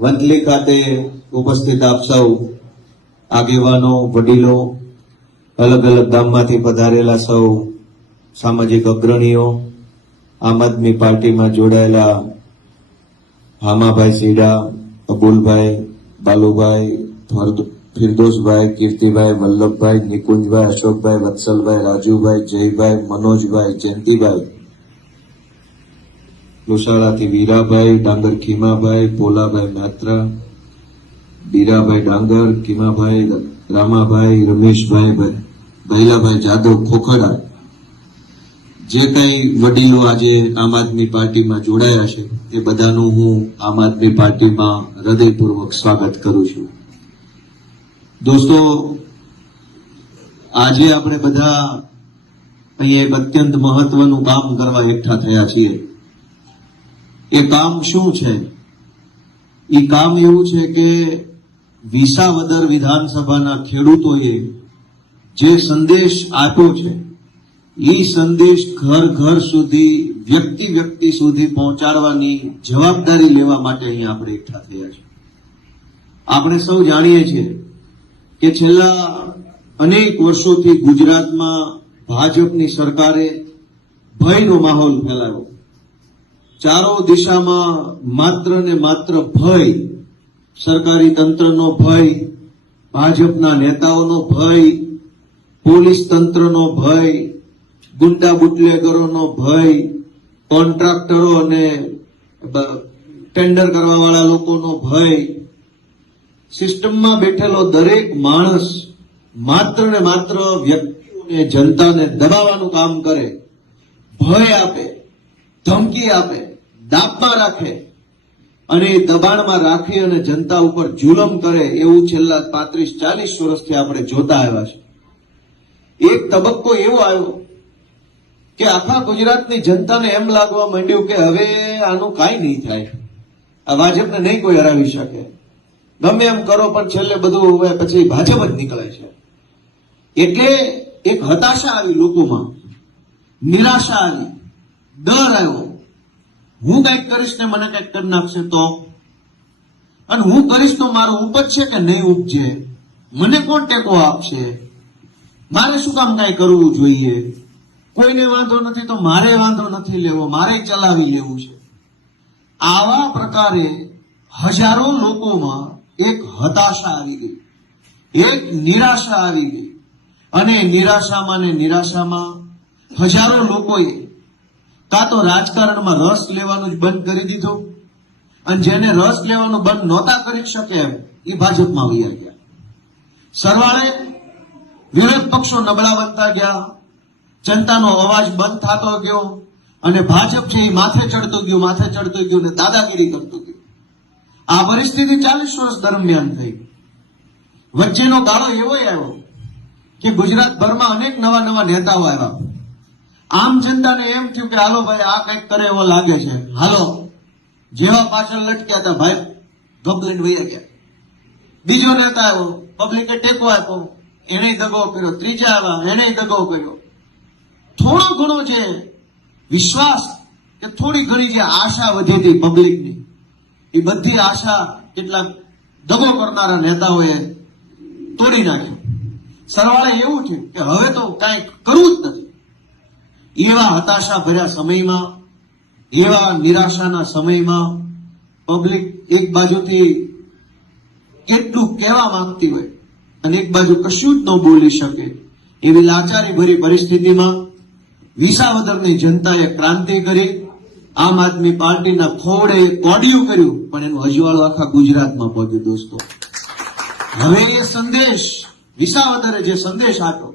વંથલી ખાતે ઉપસ્થિત આપ સૌ આગેવાનો, વડીલો, અલગ અલગ ગામમાંથી પધારેલા સૌ સામાજિક અગ્રણીઓ, આમ આદમી પાર્ટીમાં જોડાયેલા હામાભાઈ સીડા, અબુલભાઈ, બાલુભાઈ, ફિરદોસભાઈ, કીર્તિભાઈ, વલ્લભભાઈ, નિકુંજભાઈ, અશોકભાઈ, વત્સલભાઈ, રાજુભાઈ, જયભાઈ, મનોજભાઈ, જયંતિભાઈ, લોસાળાથી વીરાભાઈ, ડાંગર ખીમાભાઈ, પોલાભાઈ માત્રા, બીરાભાઈ ડાંગર, ખીમાભાઈ, રામાભાઈ, રમેશભાઈ, ભૈલાભાઈ જાદવ ખોખડા, જે કઈ વડીલો આજે આમ આદમી પાર્ટીમાં જોડાયા છે એ બધાનું હું આમ આદમી પાર્ટીમાં હૃદયપૂર્વક સ્વાગત કરું છું. દોસ્તો, આજે આપણે બધા અહીંયા એક અત્યંત મહત્વનું કામ કરવા એકઠા થયા છીએ. એ કામ શું છે? એ કામ એવું છે કે વિસાવદર વિધાનસભાના ખેડૂતોએ જે સંદેશ આપ્યો છે એ સંદેશ ઘર ઘર સુધી, વ્યક્તિ વ્યક્તિ સુધી પહોંચાડવાની જવાબદારી લેવા માટે અહીંયા આપણે એકઠા થયા છે. આપણે સૌ જાણીએ છીએ કે છેલ્લા અનેક વર્ષોથી ગુજરાતમાં ભાજપની સરકારે ભયનો માહોલ ફેલાવ્યો. ચારો દિશામાં માત્ર ને માત્ર ભય, સરકારી તંત્રનો ભય, ભાજપના નેતાઓનો ભય, પોલીસ તંત્રનો ભય, ગુંડા બુટલેગરોનો ભય, કોન્ટ્રાક્ટરો અને ટેન્ડર કરવા વાળા લોકોનો ભય, સિસ્ટમમાં બેઠેલો દરેક માણસ માત્ર ને માત્ર વ્યક્તિઓને, જનતાને દબાવવાનું કામ કરે, ભય આપે, ધમકી આપે, દાબમાં રાખે અને દબાણમાં રાખી અને જનતા ઉપર જુલમ કરે, એવું છેલ્લા 35-40 વર્ષથી આપણે જોતા આવ્યા છે. એક તબક્કો એવો આવ્યો કે આખા ગુજરાતની જનતાને એમ લાગવા માંડ્યું કે હવે આનું કાંઈ નહીં થાય, આ ભાજપને નહીં કોઈ હરાવી શકે, ગમે એમ કરો પણ છેલ્લે બધું હવે પછી ભાજપ જ નીકળે છે. એટલે એક હતાશા આવી લોકોમાં, નિરાશા આવી, ડર આવ્યો. હું કંઈક કરીશ ને મને કંઈક કરી નાખશે તો, અને હું કરીશ તો મારું ઉપજશે કે નહીં ઉપજે, મને કોણ ટેકો આપશે, મારે શું કામ કાંઈ કરવું જોઈએ, કોઈને વાંધો નથી તો મારે વાંધો નથી લેવો, મારે ચલાવી લેવું છે. આવા પ્રકારે હજારો લોકોમાં એક હતાશા આવી ગઈ, એક નિરાશા આવી ગઈ, અને નિરાશામાં ને નિરાશામાં હજારો લોકોએ કાં તો રાજકારણમાં રસ લેવાનું જ બંધ કરી દીધું, અને જેને રસ લેવાનું બંધ નહોતા કરી શકે એમ એ ભાજપમાં વયા ગયા. સરવાળે વિરોધ પક્ષો નબળા બનતા ગયા, જનતાનો અવાજ બંધ થતો ગયો, અને ભાજપ છે એ માથે ચડતું ગયું ને દાદાગીરી કરતું ગયું. આ પરિસ્થિતિ 40 વર્ષ દરમિયાન થઈ. વચ્ચેનો ગાળો એવો આવ્યો કે ગુજરાતભરમાં અનેક નવા નવા નેતાઓ આવ્યા. આમ જનતાને એમ થયું કે હાલો ભાઈ, આ કંઈક કરે એવો લાગે છે, હાલો. જેવા પાછળ લટક્યા હતા ભાઈ ગબલીને વયા ગયા. બીજો નેતા આવ્યો, પબ્લિકે ટેકો આપ્યો, એને દગો કર્યો. ત્રીજા આવ્યા, એને દગો કર્યો. થોડો ઘણો જે વિશ્વાસ કે થોડી ઘણી જે આશા વધી હતી પબ્લિકની, એ બધી આશા કેટલાક દગો કરનારા નેતાઓએ તોડી નાખ્યો. સરવાળે એવું થયું કે હવે તો કાંઈ કરવું જ નથી. એવા હતાશા ભર્યા સમયમાં, એવા નિરાશાના સમયમાં પબ્લિક એક બાજુથી કેટલું કહેવા માંગતી હોય અને એક બાજુ કશું જ ન બોલી શકે, એવી લાચારી ભરી પરિસ્થિતિમાં વિસાવદરની જનતાએ ક્રાંતિ કરી. આમ આદમી પાર્ટીના ખોવડે કોડિયું કર્યું, પણ એનું અજવાળું આખા ગુજરાતમાં પહોંચ્યું. દોસ્તો, હવે એ સંદેશ, વિસાવદરે જે સંદેશ આપ્યો,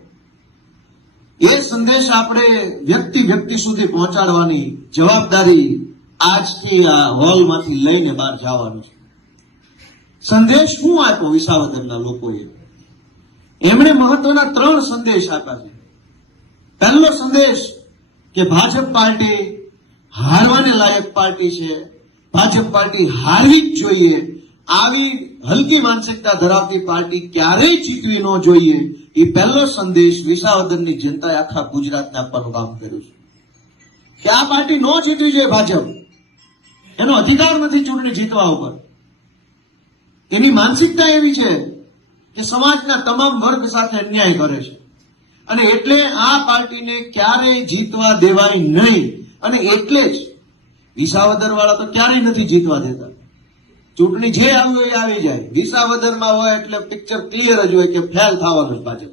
એ સંદેશ આપણે વ્યક્તિ વ્યક્તિ સુધી પહોંચાડવાની જવાબદારી આજથી આ હોલમાંથી લઈને બહાર જવાનું છે. સંદેશ શું આપ્યો વિસાવદરના લોકોએ? એમણે મહત્વના 3 સંદેશ આપ્યા છે. પહેલો સંદેશ કે ભાજપ પાર્ટી હારવાને લાયક પાર્ટી છે, ભાજપ પાર્ટી હારવી જ જોઈએ, આવી હલકી માનસિકતા ધરાવતી પાર્ટી ક્યારેય જીતવી ન જોઈએ. એ પહેલો સંદેશ વિસાવદરની જનતાએ આખા ગુજરાતને આપવાનું કામ કર્યું છે કે આ પાર્ટી ન જીતવી જોઈએ. ભાજપ, એનો અધિકાર નથી ચૂંટણી જીતવા ઉપર. એની માનસિકતા એવી છે કે સમાજના તમામ વર્ગ સાથે અન્યાય કરે છે અને એટલે આ પાર્ટીને ક્યારેય જીતવા દેવાય નહીં. અને એટલે જ વિસાવદર વાળા તો ક્યારેય નથી જીતવા દેતા. ચૂંટણી જે આવી હોય એ આવી જાય. વિસાવદરમાં હોય એટલે પિક્ચર ક્લિયર જ હોય કે ફેલ થવાનું જ ભાજપ.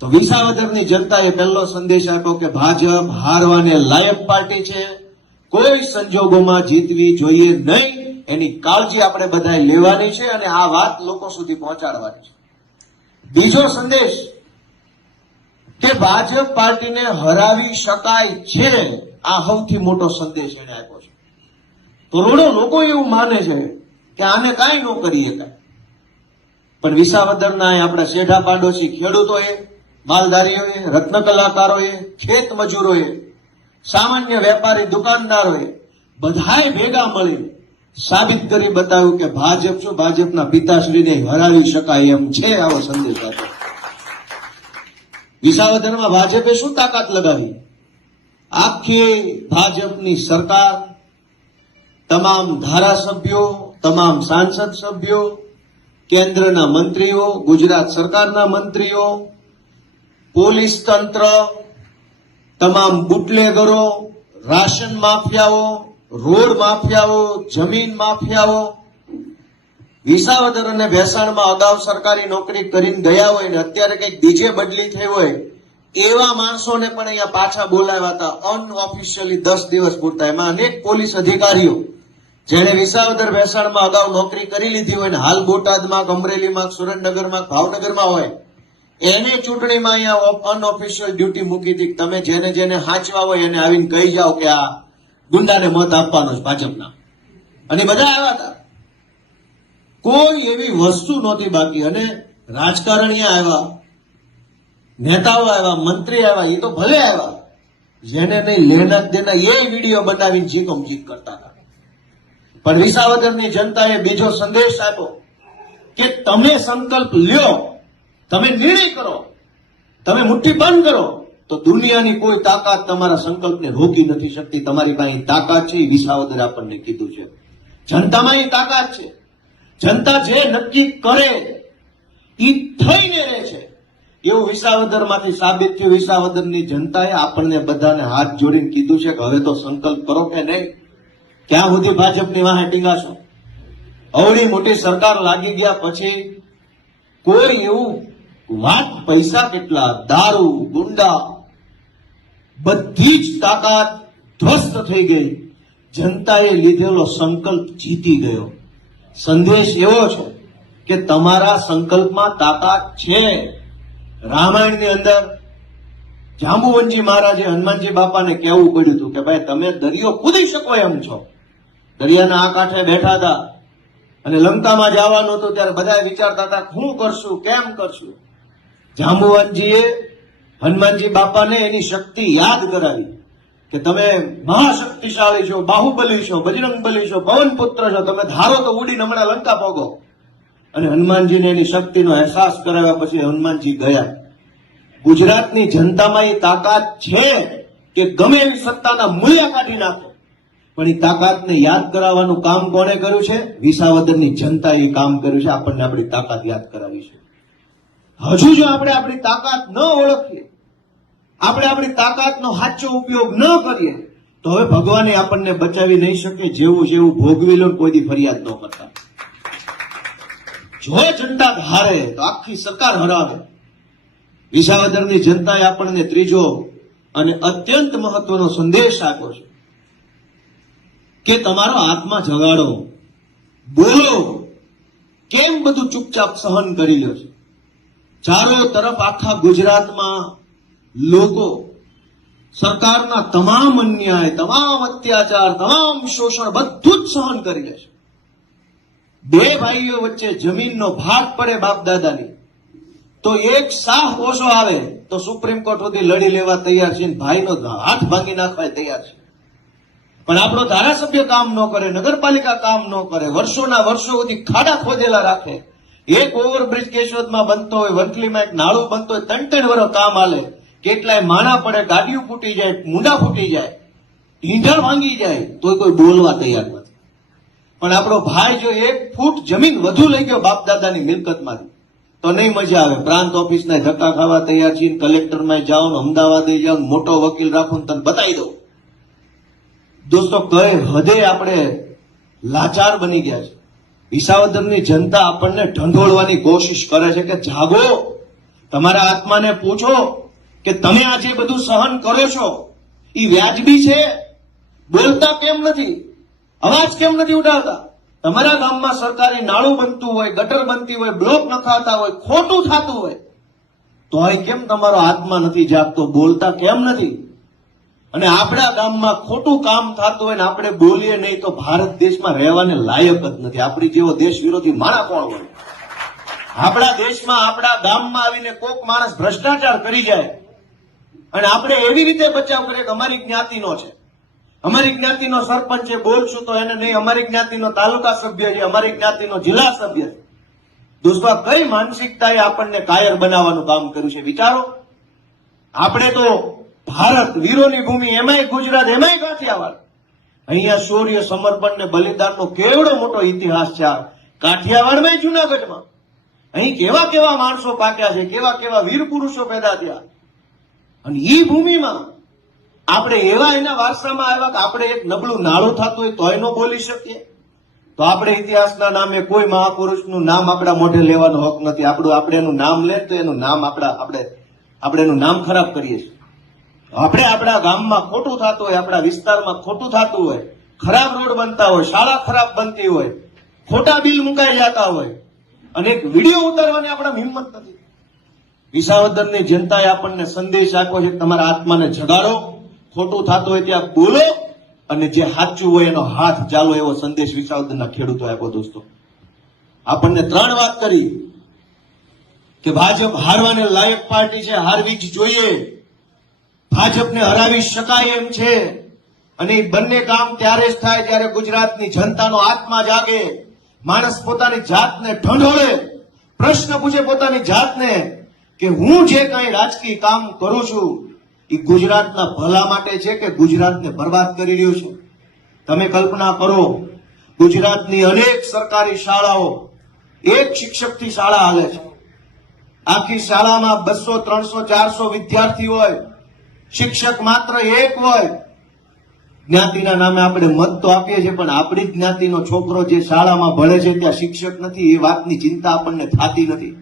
તો વિસાવદરની જનતાએ પહેલો સંદેશ આપ્યો કે ભાજપ હારવાને લાયક પાર્ટી છે, કોઈ સંજોગોમાં જીતવી જોઈએ નહીં. એની કાળજી આપણે બધાએ લેવાની છે અને આ વાત લોકો સુધી પહોંચાડવાની છે. બીજો સંદેશ કે ભાજપ પાર્ટીને હરાવી શકાય છે, આ સૌથી મોટો સંદેશ એને આપ્યો છે. કરોડો લોકો એવું માને છે કે આને કાંઈ ન કરી શકાય, પણ વિસાવદરના આપણા શેઠા પાડોશી ખેડૂતોએ, માલધારીઓએ, રત્ન કલાકારોએ, ખેત મજૂરોએ, સામાન્ય વેપારી દુકાનદારોએ બધાએ ભેગા મળી સાબિત કરી બતાવ્યું કે ભાજપ શું ભાજપના પિતાશ્રીને હરાવી શકાય એમ છે. આવો સંદેશ આપ્યો. વિસાવદરમાં ભાજપે શું તાકાત લગાવી? આખી ભાજપની સરકાર, તમામ ધારાસભ્યો, તમામ સાંસદ સભ્યો, કેન્દ્રના મંત્રીઓ, ગુજરાત સરકારના મંત્રીઓ, પોલીસ તંત્ર, તમામ બુટલેગરો, રાશન માફિયાઓ, રોડ માફિયાઓ, જમીન માફિયાઓ, વિસાવદર અને ભેસાણમાં અગાઉ સરકારી નોકરી કરીને ગયા હોય ને અત્યારે કંઈક બીજે બદલી થઈ હોય એવા માણસોને પણ અહીંયા પાછા બોલાવ્યા હતા અનઓફિશિયલી 10 દિવસ પૂરતા. એમાં અનેક પોલીસ અધિકારીઓ જેને વિસાવદર ભેસાણમાં અગાઉ નોકરી કરી લીધી હોય ને હાલ બોટાદમાં, અમરેલીમાં, સુરેન્દ્રનગરમાં, ભાવનગરમાં હોય, એને ચૂંટણીમાં અહીંયા અનઓફિશિયલ ડ્યુટી મૂકી હતી. તમે જેને જેને હાંચવા હોય એને આવીને કહી જાઓ કે આ ગુંડાને મત આપવાનો છે ભાજપના. અને બધા આવ્યા હતા. કોઈ એવી વસ્તુ નહોતી બાકી. અને રાજકારણીઓ આવ્યા, નેતાઓ આવ્યા, મંત્રી આવ્યા, એ તો ભલે આવ્યા, જેને નહીં લેના દેના એ વિડીયો બનાવીને જીકમ જીક કરતા હતા. પણ વિસાવદરની જનતાએ બીજો સંદેશ આપ્યો કે તમે સંકલ્પ લ્યો, તમે નિર્ણય કરો, તમે મુઠ્ઠી બંધ કરો તો દુનિયાની કોઈ તાકાત તમારા સંકલ્પને રોકી નથી શકતી. તમારી પાસે તાકાત છે, વિસાવદર આપણને કીધું છે. જનતામાં એ તાકાત છે. જનતા જે નક્કી કરે એ થઈને રહે છે એવું વિસાવદરમાંથી સાબિત થયું. વિસાવદરની જનતાએ આપણને બધાને હાથ જોડીને કીધું છે કે હવે તો સંકલ્પ કરો કે નહીં. ક્યાં સુધી ભાજપની વાહે ટીંગાશો? અવળી મોટી સરકાર લાગી ગયા પછી કોઈ એવું વાત, પૈસા કેટલા, દારૂ, ગુંડા, બધી જ તાકાત ધ્વસ્ત થઈ ગઈ. જનતાએ લીધેલો સંકલ્પ જીતી ગયો. સંદેશ એવો છે કે તમારા સંકલ્પમાં તાકાત છે. રામાયણની અંદર જાંબુવનજી મહારાજે હનુમાનજી બાપાને કહેવું પડ્યું હતું કે ભાઈ તમે દરિયો કૂદી શકો એમ છો. દરિયાના આ કાંઠે બેઠા હતા અને લંકામાં જવાનું હતું ત્યારે બધા વિચારતા હતા શું કરશું, કેમ કરશું. જાંબુવનજીએ હનુમાનજી બાપાને એની શક્તિ યાદ કરાવી કે તમે મહાશક્તિશાળી છો, બાહુબલી છો, બજરંગબલી છો, પવનપુત્ર છો, તમે ધારો તો ઉડીને હમણાં લંકા પોગો. અને હનુમાનજીને એની શક્તિનો અહેસાસ કરાવ્યા પછી હનુમાનજી ગયા. ગુજરાતની જનતામાં એ તાકાત છે કે ગમે એવી સત્તાના મૂલ્ય કાઢી નાખે, પણ એ તાકાતને યાદ કરાવવાનું કામ કોણે કર્યું છે? વિસાવદરની જનતાએ એ કામ કર્યું છે. આપણને આપણી તાકાત યાદ કરાવી છે. હજુ જો આપણે આપણી તાકાત ન ઓળખીએ, આપણે આપણી તાકાતનો સાચો ઉપયોગ ન કરીએ તો હવે ભગવાને આપણને બચાવી નહીં શકે. જેવું જેવું ભોગવી લો કોઈ દી ફરિયાદ ન કરતા. જો જનતા હારે તો આખી સરકાર હરાવે. વિસાવદરની જનતાએ આપણને ત્રીજો અને અત્યંત મહત્વનો સંદેશ આપ્યો છે કે તમારો આત્મા જગાડો, બોલો. કેમ બધું ચૂપચાપ સહન કરી લ્યો છે? ચારો તરફ આખા ગુજરાતમાં લોકો સરકારના તમામ અન્યાય, તમામ અત્યાચાર, તમામ શોષણ બધું જ સહન કરી લે છે. બે ભાઈઓ વચ્ચે જમીનનો ભાગ પડે બાપ દાદાની તો એક શાહ ઓછો આવે તો સુપ્રીમ કોર્ટ સુધી લડી લેવા તૈયાર છે, ભાઈનો હાથ ભાંગી નાખવા તૈયાર છે. પણ આપણો ધારાસભ્ય કામ ન કરે, નગરપાલિકા કામ ન કરે, વર્ષોના વર્ષો સુધી ખાડા ખોદેલા રાખે. એક ઓવરબ્રિજ કેશોદમાં બનતો હોય, વંથલીમાં એક નાળું બનતો હોય, 3-3 વર્ષ કામ હાલે, કેટલાય માણા પડે, ગાડીઓ ફૂટી જાય, મુંડા ફૂટી જાય, ઈંધણ ભાંગી જાય, તોય કોઈ બોલવા તૈયાર નથી. પણ આપણો ભાઈ જો 1 ફૂટ જમીન વધુ લઈ ગયો બાપ દાદાની મિલકતમાંથી તો નહીં મજા આવે. પ્રાંત ઓફિસના ધક્કા ખાવા તૈયાર છીએ, કલેક્ટરમાં જાઓ ને અમદાવાદે જાઓ ને મોટો વકીલ રાખો ને તને બતાવી દઉં. દોસ્તો, કઈ હદે આપણે લાચાર બની ગયા છે. વિસાવદરની જનતા આપણને ઢંઢોળવાની કોશિશ કરે છે કે જાગો, તમારા આત્માને પૂછો કે તમે આ જે બધું સહન કરો છો એ વ્યાજબી છે? બોલતા કેમ નથી? અવાજ કેમ નથી ઉઠાવતા? તમારા ગામમાં સરકારી નાળું બનતું હોય, ગટર બનતી હોય, બ્લોક નખાતા હોય, ખોટું થતું હોય તોય કેમ તમારો આત્મા નથી જાગતો? બોલતા કેમ નથી? અને આપણા ગામમાં ખોટું કામ થતું હોય ને આપણે બોલીએ નહીં તો ભારત દેશમાં રહેવાને લાયક જ નથી. આપણી જેવો દેશ વિરોધી માણા કોણ હોય? આપણા દેશમાં, આપણા ગામમાં આવીને કોક માણસ ભ્રષ્ટાચાર કરી જાય અને આપણે એવી રીતે બચાવ કરીએ કે અમારી જ્ઞાતિનો છે, અમારી જ્ઞાતિનો સરપંચ છે, બોલશું તો એને નહીં, અમારી જ્ઞાતિનો તાલુકા સભ્ય છે, અમારી જ્ઞાતિનો જિલ્લા સભ્ય છે. દોસ્તો, આ કઈ માનસિકતાએ આપણને કાયર બનાવવાનું કામ કર્યું છે વિચારો. આપણે તો ભારત વીરોની ભૂમિ, એમાંય ગુજરાત, એમાંય કાઠિયાવાડ. અહીંયા શૌર્ય, સમર્પણ ને બલિદાનનો કેવડો મોટો ઇતિહાસ છે. કાઠિયાવાડમાં, જુનાગઢમાં અહીં કેવા કેવા માણસો પાક્યા છે, કેવા કેવા વીર પુરુષો પેદા થયા. અને ઈ ભૂમિમાં આપણે એવા એના વારસામાં આવ્યા કે આપણે એક નબળું નાળું થતું હોય તોય ન બોલી શકીએ. તો આપણે ઇતિહાસના નામે કોઈ મહાપુરુષનું નામ આપણા મોઢે લેવાનો હક નથી. આપણે એનું નામ લે તો એનું નામ આપણે એનું નામ ખરાબ કરીએ છીએ. આપણે આપણા ગામમાં ખોટું થતું હોય, આપણા વિસ્તારમાં ખોટું થતું હોય, ખરાબ રોડ બનતા હોય, શાળા ખરાબ બનતી હોય, ખોટા બિલ મુકાઈ જતા હોય અને એક વિડીયો ઉતારવાની આપણા હિંમત નથી. વિસાવદરની જનતાએ આપણને સંદેશ આપ્યો છે, તમારા આત્માને જગાડો, ખોટું થતું હોય ત્યાં બોલો અને જે સાચું હોય એનો હાથ ચાલો, એવો સંદેશ વિસાવદરના ખેડૂતો આપ્યો. દોસ્તો, આપણને 3 વાત કરી કે ભાજપ હારવાને લાયક પાર્ટી છે, હારવી જ જોઈએ, ભાજપને હરાવી શકાય એમ છે. અને એ બંને કામ ત્યારે જ થાય જ્યારે ગુજરાતની જનતાનો આત્મા જાગે, માણસ પોતાની જાતને ઢંઢોળે, પ્રશ્ન પૂછે પોતાની જાતને કે હું જે કઈ રાજકીય કામ કરું છું એ ગુજરાતના ભલા માટે છે કે ગુજરાતને બરબાદ કરી રહ્યું છે? તમે કલ્પના કરો, ગુજરાતની અનેક સરકારી શાળાઓ એક શિક્ષકથી શાળા હાલે છે. આખી શાળામાં 200, 300, 400 વિદ્યાર્થી હોય, શિક્ષક માત્ર 1 હોય. જ્ઞાતિના નામે આપણે મત તો આપીએ છીએ પણ આપણી જ્ઞાતિનો છોકરો જે શાળામાં ભણે છે ત્યાં શિક્ષક નથી, એ વાતની ચિંતા આપણને થતી નથી.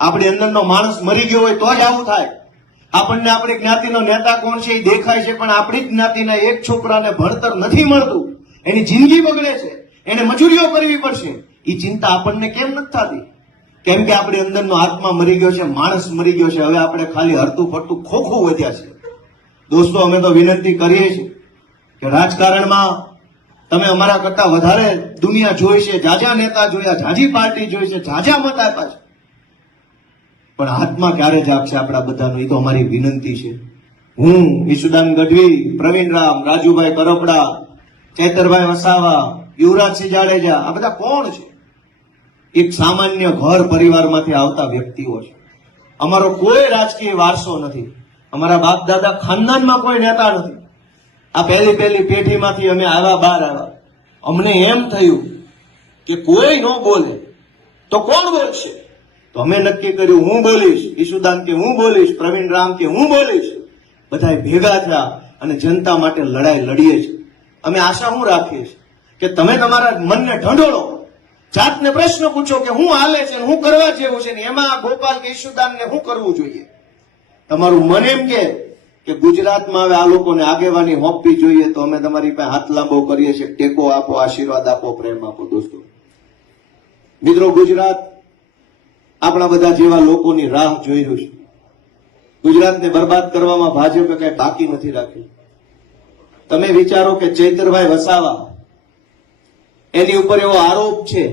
આપણી અંદરનો માણસ મરી ગયો હોય તો જ આવું થાય. આપણને આપણી જ્ઞાતિનો નેતા કોણ છે એ દેખાય છે, પણ આપણી જ્ઞાતિના એક છોકરાને ભણતર નથી મળતું, એની જિંદગી બગડે છે, એને મજૂરીઓ કરવી પડશે, એ ચિંતા આપણને કેમ નથી થતી? કેમ કે આપણી અંદરનો આત્મા મરી ગયો છે, માણસ મરી ગયો છે. હવે આપણે ખાલી હરતું ફરતું ખોખું વધ્યા છે. દોસ્તો, અમે તો વિનંતી કરીએ છીએ કે રાજકારણમાં તમે અમારા કરતા વધારે દુનિયા જોઈ છે, જાજા નેતા જોયા, જાજી પાર્ટી જોઈ છે, જાજા મત આપ્યા છે, પણ આત્મા ક્યારે જાગશે આપણા બધાનો? એ તો અમારી વિનંતી છે. હું, ઈશુદાન ગઢવી, પ્રવીણ રામ, રાજુભાઈ કરપડા, ચૈતરભાઈ વસાવા, યુવરાજસિંહ જાડેજા, આ બધા કોણ છે? એક સામાન્ય ઘર પરિવારમાંથી આવતા વ્યક્તિઓ છે. અમારો કોઈ રાજકીય વારસો નથી, અમારા બાપ દાદા ખાનદાનમાં કોઈ નેતા નથી. આ પહેલી પેઢીમાંથી અમે બહાર આવ્યા. અમને એમ થયું કે કોઈ ન બોલે તો કોણ બોલશે? તો અમે નક્કી કર્યું, હું બોલીશ, ઈશુદાન કે હું બોલીશ, પ્રવીણ રામ કે હું બોલીશ. બધા ભેગા થયા અને જનતા માટે લડાઈ લડીએ છીએ. અમે આશા હું રાખીએ છીએ કે તમે તમારા મનને ઢંઢોળો, જાતને પ્રશ્ન પૂછો કે હું હાલે છે, હું કરવા જેવું છે ને એમાં ગોપાલ કે ઈશુદાનને શું કરવું જોઈએ. તમારું મન એમ કે ગુજરાતમાં હવે આ લોકોને આગેવાની હોપવી જોઈએ તો અમે તમારી પાસે હાથ લાંબો કરીએ છીએ, ટેકો આપો, આશીર્વાદ આપો, પ્રેમ આપો. દોસ્તો મિત્રો, ગુજરાત આપણા બધા જેવા લોકોની રાહ જોઈ રહ્યું છે. ગુજરાતને બરબાદ કરવામાં ભાજપે કઈ બાકી નથી રાખ્યું. તમે વિચારો કે ચૈતરભાઈ વસાવા, એની ઉપર એવો આરોપ છે,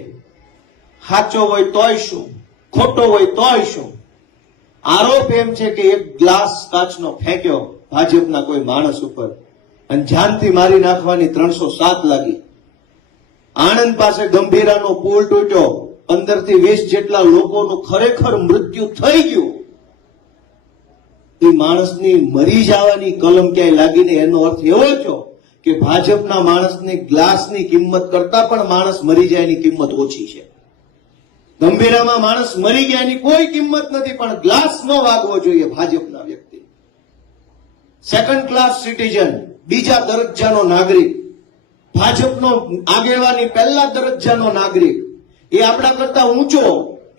સાચો હોય તોય શું, ખોટો હોય તોય શું. આરોપ એમ છે કે એક ગ્લાસ કાચનો ફેંક્યો ભાજપના કોઈ માણસ ઉપર અને જાનથી મારી નાખવાની 307 લાગી. આણંદ પાસે ગંભીરાનો પુલ તૂટ્યો, 15 થી 20 જેટલા લોકોનું ખરેખર મૃત્યુ થઈ ગયું. એ માણસની મરી જવાની કલમ ક્યાંય લાગીને એનો અર્થ એવો થયો કે ભાજપના માણસની ગ્લાસની કિંમત કરતા પણ માણસ મરી જાય એની કિંમત ઓછી છે. ગંભીરામાં માણસ મરી ગયા એની કોઈ કિંમત નથી, પણ ગ્લાસ ન વાગવો જોઈએ ભાજપના વ્યક્તિ. સેકન્ડ ક્લાસ સિટીઝન, બીજા દરજ્જાનો નાગરિક, ભાજપનો આગેવાની પહેલા દરજ્જાનો નાગરિક, એ આપણા કરતા ઊંચો,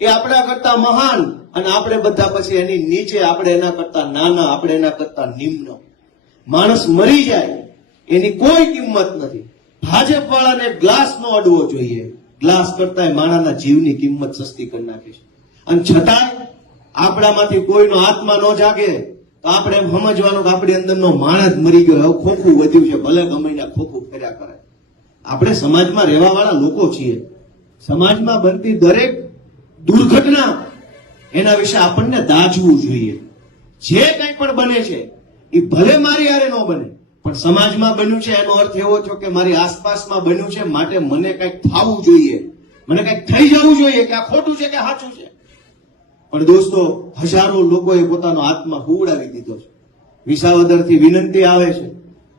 એ આપણા કરતા મહાન, અને આપણે બધા પછી એની નીચે, આપણે એના કરતા નાના, આપણે એના કરતા નિમ્ન. માણસ મરી જાય એની કોઈ કિંમત નથી. ભાજપ વાળાને ગ્લાસ નો અડવો જોઈએ. ગ્લાસ કરતા માણાના જીવની કિંમત સસ્તી કરી નાખે છે. અને છતાંય આપણામાંથી કોઈનો આત્મા ન જાગે તો આપણે એમ સમજવાનું કે આપણી અંદરનો માણસ મરી ગયો, હવે ખોખું વધ્યું છે, ભલે ગમે ખોખું ફેર્યા કરે. આપણે સમાજમાં રહેવા વાળા લોકો છીએ. સમાજમાં બનતી દરેક દુર્ઘટના એના વિશે આપણને દાઝવું જોઈએ. જે કંઈ પણ બને છે એ ભલે મારી હારે ન બને, પણ સમાજમાં બન્યું છે એનો અર્થ એવો છે કે મારી આસપાસમાં બન્યું છે, માટે મને કંઈક થવું જોઈએ, મને કંઈક થઈ જવું જોઈએ કે આ ખોટું છે કે સાચું છે. પણ દોસ્તો, હજારો લોકોએ પોતાનો આત્મા હુવડાવી દીધો છે. વિસાવદરથી વિનંતી આવે છે,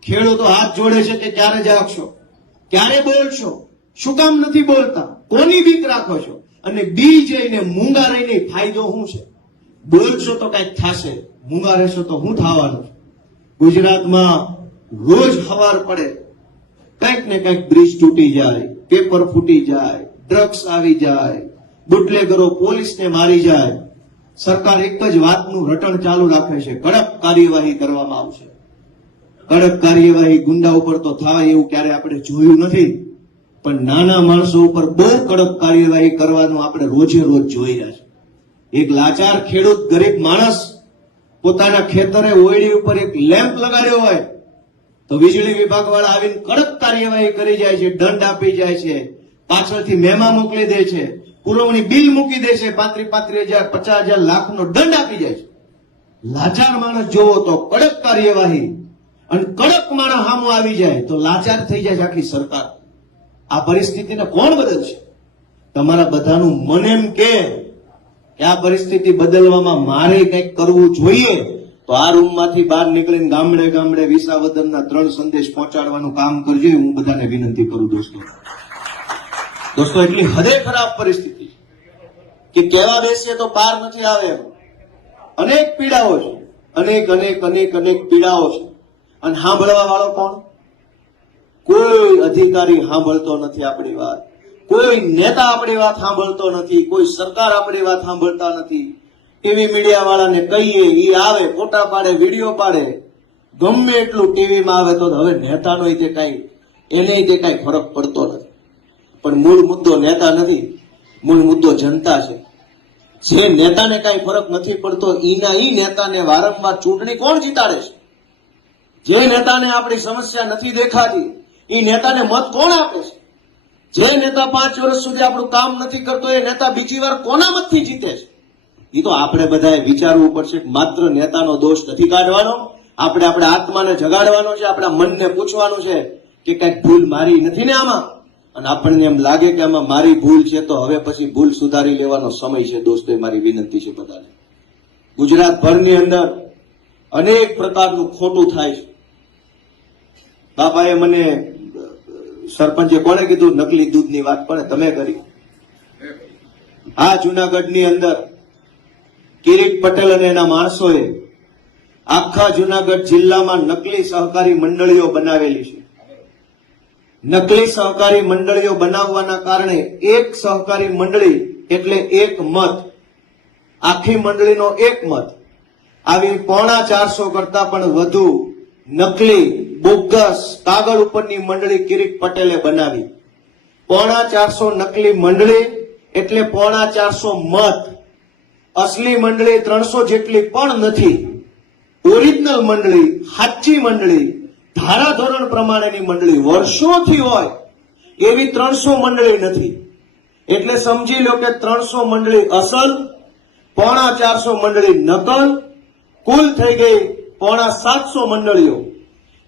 ખેડૂતો હાથ જોડે છે કે ક્યારે જાગશો, ક્યારે બોલશો, શું કામ નથી બોલતા, કોની બીક રાખો છો, અને બી જઈને મૂંગા રહીને ફાયદો શું છે? બોલશો તો કંઈક થશે, મૂંગા રહેશો તો શું થવાનું છે? ગુજરાતમાં રોજ સવાર પડે કંઈક ને કંઈક બ્રિજ તૂટી જાય, પેપર ફૂટી જાય, ડ્રગ્સ આવી જાય, બુટલેગરો પોલીસને મારી જાય. સરકાર એક જ વાતનું રટણ ચાલુ રાખે છે, કડક કાર્યવાહી કરવામાં આવશે. કડક કાર્યવાહી ગુંડા ઉપર તો થાય એવું ક્યારે આપણે જોયું નથી, પણ નાના માણસો ઉપર બહુ કડક કાર્યવાહી કરવાનું આપણે રોજે રોજ જોઈ રહ્યા છે. એક લાચાર ખેડૂત, ગરીબ માણસ પોતાના ખેતરે ઓયડી ઉપર એક લેમ્પ લગાડ્યો હોય તો વીજળી વિભાગ વાળા આવીને કડક કાર્યવાહી કરી જાય છે, દંડ આપી જાય છે, પાછળથી મહેમા મોકલી દે છે, પુરવણી બિલ મૂકી દે છે, 35,000 50,000 લાખનો દંડ આપી જાય છે. લાચાર માણસ જોવો તો કડક કાર્યવાહી, અને કડક માણસ સામો આવી જાય તો લાચાર થઈ જાય છે આખી સરકાર. આ પરિસ્થિતિને કોણ બદલશે? તમારા બધાનું મન એમ કે આ પરિસ્થિતિ બદલવામાં મારે કંઈક કરવું જોઈએ, તો આ રૂમમાંથી બહાર નીકળીને ગામડે ગામડે વિસાવદરના 3 સંદેશ પહોંચાડવાનું કામ કરજો. હું બધાને વિનંતી કરું દોસ્તો, એટલી હદે ખરાબ પરિસ્થિતિ કે કહેવા બેસીએ તો પાર નથી આવે એમ. અનેક પીડાઓ છે, અનેક અનેક અનેક અનેક પીડાઓ છે, અને સાંભળવા વાળો કોણ? કોઈ અધિકારી સાંભળતો નથી આપણી વાત, કોઈ નેતા આપણી વાત સાંભળતો નથી, કોઈ સરકાર આપણી વાત સાંભળતા નથી. ટીવી મીડિયા વાળાને કહીએ, એ આવે, ફોટા પાડે, વિડીયો પાડે, ગમે એટલું ટીવીમાં આવે તો હવે નેતાનો તે કઈ ફરક પડતો નથી. પણ મૂળ મુદ્દો નેતા નથી, મૂળ મુદ્દો જનતા છે. જે નેતાને કઈ ફરક નથી પડતો ઈ નેતાને વારંવાર ચૂંટણી કોણ જીતાડે છે? જે નેતાને આપણી સમસ્યા નથી દેખાતી એ નેતાને મત કોણ આપે છે? જે નેતા 5 વર્ષ સુધી આપણું કામ નથી કરતો એ નેતા બીજી વાર કોના મતથી જીતે છે? એ તો આપણે બધાએ વિચારવું પડશે. માત્ર નેતાનો દોષ નથી કાઢવાનો, આપણે આપણા આત્માને જગાડવાનો છે, આપણા મનને પૂછવાનું છે કે કઈક ભૂલ મારી નથી ને આમાં. અને આપણને એમ લાગે કે આમાં મારી ભૂલ છે તો હવે પછી ભૂલ સુધારી લેવાનો સમય છે. દોસ્તો, મારી વિનંતી છે બધાને, ગુજરાતભરની અંદર અનેક પ્રકારનું ખોટું થાય છે. બાપાએ મને, સરપંચે કોણે કીધું નકલી દૂધની વાત? કોણે? તમે કરી. આ જુનાગઢની અંદર કિરીટ પટેલ અને એના માણસોએ આખા જુનાગઢ જિલ્લામાં નકલી સહકારી મંડળીઓ બનાવેલી છે. નકલી સહકારી મંડળીઓ બનાવવાના કારણે એક સહકારી મંડળી એટલે એક મત, આખી મંડળીનો એક મત, આવી 450 કરતા પણ વધુ નકલી બોગસ કાગળ ઉપરની મંડળી કિરીટ પટેલે બનાવી. 450 નકલી મંડળી એટલે 450 મત. અસલી મંડળી 300 જેટલી પણ નથી. ઓરિજિનલ મંડળી, સાચી મંડળી, ધારાધોરણ પ્રમાણેની મંડળી વર્ષોથી હોય એવી 300 મંડળી નથી. એટલે સમજી લો કે 300 મંડળી અસલ, 450 મંડળી નકલ, કુલ થઈ ગઈ 750 મંડળીઓ.